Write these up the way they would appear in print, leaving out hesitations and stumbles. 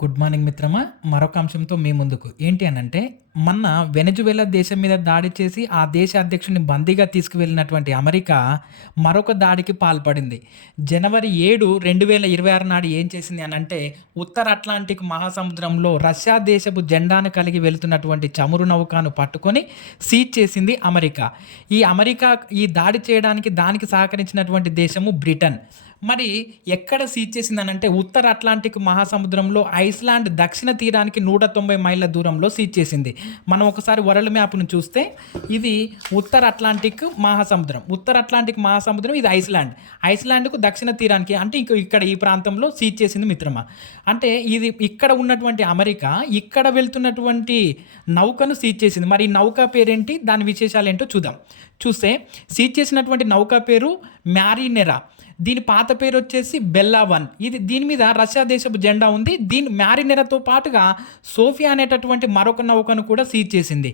Good morning మిత్రమా. మరొక అంశంతో మీ ముందుకు. ఏంటి అనంటే, మొన్న వెనెజువెలా దేశం మీద దాడి చేసి, ఆ దేశ అధ్యక్షుడిని బందీగా తీసుకువెళ్ళినటువంటి అమెరికా మరొక దాడికి పాల్పడింది. జనవరి 7, 2026 నాడు ఏం చేసింది అనంటే, ఉత్తర అట్లాంటిక్ మహాసముద్రంలో రష్యా దేశపు జెండాను కలిగి వెళ్తున్నటువంటి చమురు నౌకను పట్టుకొని సీజ్ చేసింది అమెరికా. ఈ దాడి చేయడానికి దానికి సహకరించినటువంటి దేశము బ్రిటన్. మరి ఎక్కడ సీజ్ చేసిందనంటే, ఉత్తర అట్లాంటిక్ మహాసముద్రంలో ఐస్లాండ్ దక్షిణ తీరానికి 190 మైళ్ళ దూరంలో సీజ్ చేసింది. మనం ఒకసారి వరల్డ్ మ్యాప్‌ను చూస్తే ఇది ఉత్తర అట్లాంటిక్ మహాసముద్రం. ఉత్తర అట్లాంటిక్ మహాసముద్రం ఇది ఐస్లాండ్. ఐస్లాండ్‌కు దక్షిణ తీరానికి అంటే ఇక్కడ ఈ ప్రాంతంలో సీజ్ చేసింది మిత్రమా. అంటే ఇది ఇక్కడ ఉన్నటువంటి అమెరికా ఇక్కడ వెళ్తున్నటువంటి నౌకను సీజ్ చేసింది. మరి ఈ నౌక పేరేంటి? దాని విశేషాలేంటో చూద్దాం. చూస్తే సీజ్ చేసినటువంటి నౌక పేరు మ్యారినెరా. దీని పాత పేరు వచ్చేసి బెల్లా 1. దీని మీద రష్యా దేశపు జెండా ఉంది. దీని మ్యారినెరాతో పాటుగా సోఫియా అనేటటువంటి మరొక నౌకను కూడా సీజ్ చేసింది.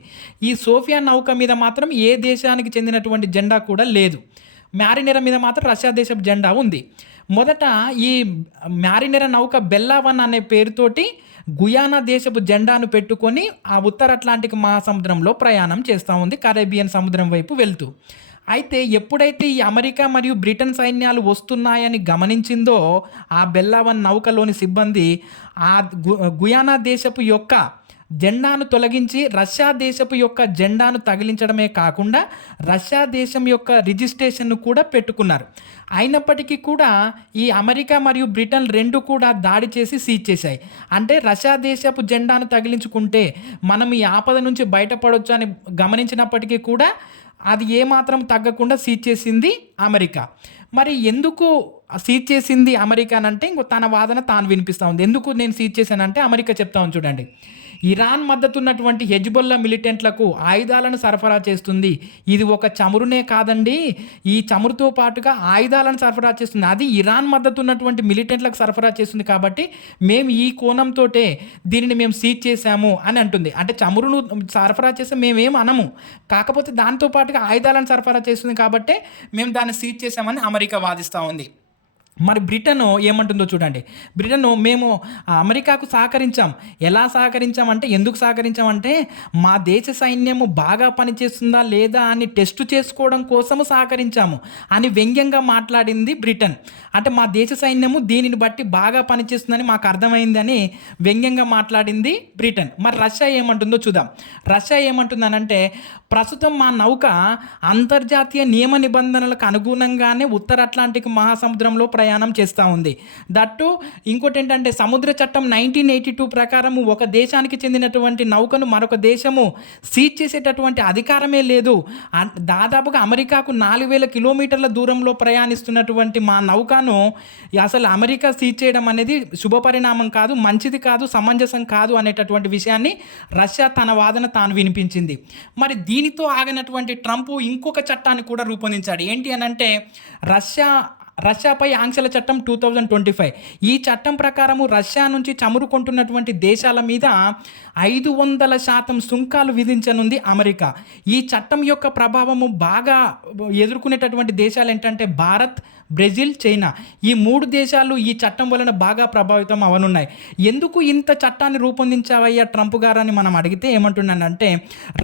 ఈ సోఫియా నౌక మీద మాత్రం ఏ దేశానికి చెందినటువంటి జెండా కూడా లేదు. మ్యారినెరా మీద మాత్రం రష్యా దేశపు జెండా ఉంది. మొదట ఈ మ్యారినెరా నౌక బెల్లా 1 అనే పేరుతోటి గుయానా దేశపు జెండాను పెట్టుకొని ఆ ఉత్తర అట్లాంటిక్ మహాసముద్రంలో ప్రయాణం చేస్తూ ఉంది, కరేబియన్ సముద్రం వైపు వెళ్తూ. అయితే ఎప్పుడైతే ఈ అమెరికా మరియు బ్రిటన్ సైన్యాలు వస్తున్నాయని గమనించిందో, ఆ బెల్లా 1 నౌకలోని సిబ్బంది ఆ గుయానా దేశపు యొక్క జెండాను తొలగించి రష్యా దేశపు యొక్క జెండాను తగిలించడమే కాకుండా రష్యా దేశం యొక్క రిజిస్ట్రేషన్ను కూడా పెట్టుకున్నారు. అయినప్పటికీ కూడా ఈ అమెరికా మరియు బ్రిటన్ రెండు కూడా దాడి చేసి సీజ్ చేశాయి. అంటే రష్యా దేశపు జెండాను తగిలించుకుంటే మనం ఈ ఆపద నుంచి బయటపడొచ్చు అని గమనించినప్పటికీ కూడా అది ఏమాత్రం తగ్గకుండా సీజ్ చేసింది అమెరికా. మరి ఎందుకు సీజ్ చేసింది అమెరికా అంటే తన వాదన తాను వినిపిస్తూ ఉంది. ఎందుకు నేను సీజ్ చేశానంటే అమెరికా చెప్తా ఉంది చూడండి. ఇరాన్ మద్దతున్నటువంటి హెజ్బొల్లా మిలిటెంట్లకు ఆయుధాలను సరఫరా చేస్తుంది. ఇది ఒక చమురునే కాదండి, ఈ చమురుతో పాటుగా ఆయుధాలను సరఫరా చేస్తుంది. అది ఇరాన్ మద్దతున్నటువంటి మిలిటెంట్లకు సరఫరా చేస్తుంది. కాబట్టి మేము ఈ కోణంతోటే దీనిని మేము సీజ్ చేశాము అని అంటుంది. అంటే చమురును సరఫరా చేస్తే మేమేం అనము, కాకపోతే దాంతో పాటుగా ఆయుధాలను సరఫరా చేస్తుంది కాబట్టి మేము దాన్ని సీజ్ చేశామని అమెరికా వాదిస్తూ ఉంది. మరి బ్రిటన్ ఏమంటుందో చూడండి. బ్రిటన్ మేము అమెరికాకు సహకరించాం. ఎలా సహకరించామంటే, ఎందుకు సహకరించామంటే మా దేశ సైన్యము బాగా పనిచేస్తుందా లేదా అని టెస్ట్ చేసుకోవడం కోసము సహకరించాము అని వ్యంగ్యంగా మాట్లాడింది బ్రిటన్. అంటే మా దేశ సైన్యము దీనిని బట్టి బాగా పనిచేస్తుందని మాకు అర్థమైందని వ్యంగ్యంగా మాట్లాడింది బ్రిటన్. మరి రష్యా ఏమంటుందో చూద్దాం. రష్యా ఏమంటుందనంటే, ప్రస్తుతం మా నౌక అంతర్జాతీయ నియమ నిబంధనలకు అనుగుణంగానే ఉత్తర అట్లాంటిక్ మహాసముద్రంలో ప్రయాణం చేస్తూ ఉంది. దట్టు ఇంకోటి ఏంటంటే, సముద్ర చట్టం 1982 ప్రకారం ఒక దేశానికి చెందినటువంటి నౌకను మరొక దేశము సీజ్ చేసేటటువంటి అధికారమే లేదు. దాదాపుగా అమెరికాకు 4000 కిలోమీటర్ల దూరంలో ప్రయాణిస్తున్నటువంటి మా నౌకను అసలు అమెరికా సీజ్ చేయడం అనేది శుభపరిణామం కాదు, మంచిది కాదు, సమంజసం కాదు అనేటటువంటి విషయాన్ని రష్యా తన వాదన తాను వినిపించింది. మరి దీనితో ఆగినటువంటి ట్రంప్ ఇంకొక చట్టాన్ని కూడా రూపొందించాడు. ఏంటి అనంటే, రష్యాపై ఆంక్షల చట్టం 2025. ఈ చట్టం ప్రకారము రష్యా నుంచి చమురు కొంటున్నటువంటి దేశాల మీద 500% సుంకాలు విధించనుంది అమెరికా. ఈ చట్టం యొక్క ప్రభావము బాగా ఎదుర్కొనేటటువంటి దేశాలు ఏంటంటే భారత్, బ్రెజిల్, చైనా. ఈ 3 దేశాలు ఈ చట్టం వలన బాగా ప్రభావితం అవనున్నాయి. ఎందుకు ఇంత చట్టాన్ని రూపొందించావయ్యా ట్రంప్ గారు అని మనం అడిగితే ఏమంటున్నానంటే,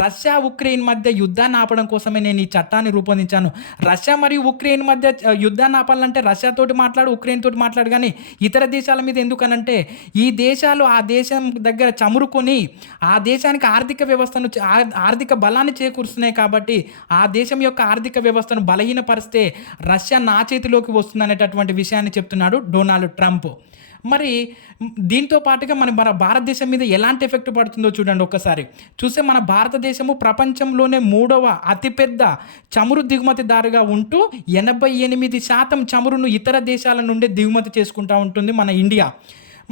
రష్యా ఉక్రెయిన్ మధ్య యుద్ధాన్ని ఆపడం కోసమే నేను ఈ చట్టాన్ని రూపొందించాను. రష్యా మరియు ఉక్రెయిన్ మధ్య యుద్ధాన్ని ఆపాలంటే రష్యాతోటి మాట్లాడు, ఉక్రెయిన్ తోటి మాట్లాడు, కానీ ఇతర దేశాల మీద ఎందుకనంటే, ఈ దేశాలు ఆ దేశం దగ్గర చమురుకొని ఆ దేశానికి ఆర్థిక బలాన్ని చేకూరుస్తున్నాయి. కాబట్టి ఆ దేశం యొక్క ఆర్థిక వ్యవస్థను బలహీనపరిస్తే రష్యా నా చేతిలోకి వస్తుందనేటటువంటి విషయాన్ని చెప్తున్నాడు డొనాల్డ్ ట్రంప్. మరి దీంతో పాటుగా మన భారతదేశం మీద ఎలాంటి ఎఫెక్ట్ పడుతుందో చూడండి. ఒక్కసారి చూస్తే మన భారతదేశము ప్రపంచంలోనే 3వ అతిపెద్ద చమురు దిగుమతిదారుగా ఉంటూ 88% చమురును ఇతర దేశాల నుండి దిగుమతి చేసుకుంటూ ఉంటుంది మన ఇండియా.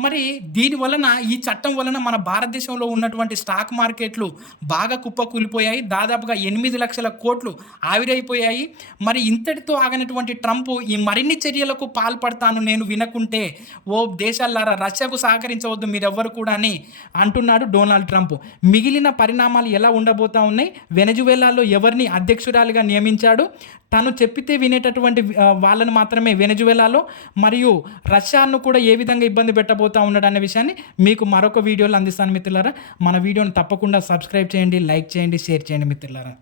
మరి దీని వలన, ఈ చట్టం వలన మన భారతదేశంలో ఉన్నటువంటి స్టాక్ మార్కెట్లు బాగా కుప్పకూలిపోయాయి. దాదాపుగా 8 లక్షల కోట్లు ఆవిరైపోయాయి. మరి ఇంతటితో ఆగనటువంటి ట్రంప్ ఈ మరిన్ని చర్యలకు పాల్పడతాను నేను వినకుంటే, ఓ దేశాలారా రష్యాకు సహకరించవద్దు మీరెవ్వరు కూడా అని అంటున్నాడు డొనాల్డ్ ట్రంప్. మిగిలిన పరిణామాలు ఎలా ఉండబోతా ఉన్నాయి? వెనజువేలాలో ఎవరిని అధ్యక్షురాలిగా నియమించాడు? తను చెప్పితే వినేటటువంటి వాళ్ళని మాత్రమే వెనెజువెలాలో మరియు రష్యాను కూడా ఏ విధంగా ఇబ్బంది పెట్టబోతా ఉన్నాడనే విషయాన్ని మీకు మరొక వీడియోలో అందిస్తాను మిత్రులారా. మన వీడియోని తప్పకుండా సబ్స్క్రైబ్ చేయండి, లైక్ చేయండి, షేర్ చేయండి మిత్రులారా.